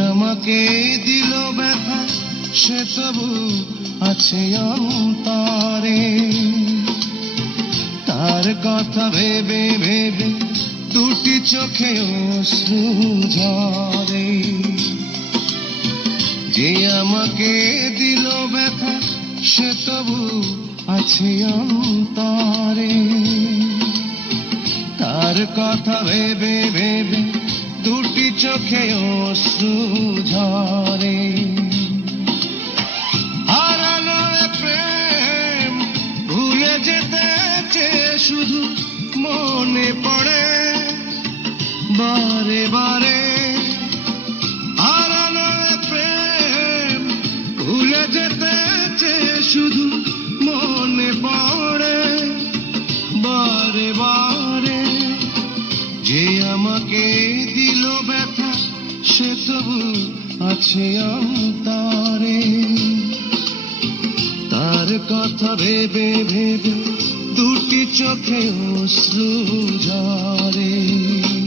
আমাকে দিল ব্যথা সে তবু আছে অন্তরে। তার কথা ভেবে ভেবে দুটি চোখে অশ্রু ঝরে। যে আমাকে দিল ব্যথা সে তবু আছে অন্তরে। তার কথা ভেবে ভেবে দুটি চোখে অশ্রু ঝরে। হারানো প্রেম ভুলে যেতে চেয়ে শুধু মনে পড়ে বারে বারে। হারানো প্রেম ভুলে যেতে চেয়ে শুধু মনে পড়ে বারে বারে। যে আমাকে দিল ব্যথা সে তবু আছে অন্তরে। তার কথা ভেবে ভেবে দুটি চোখে অশ্রু ঝরে।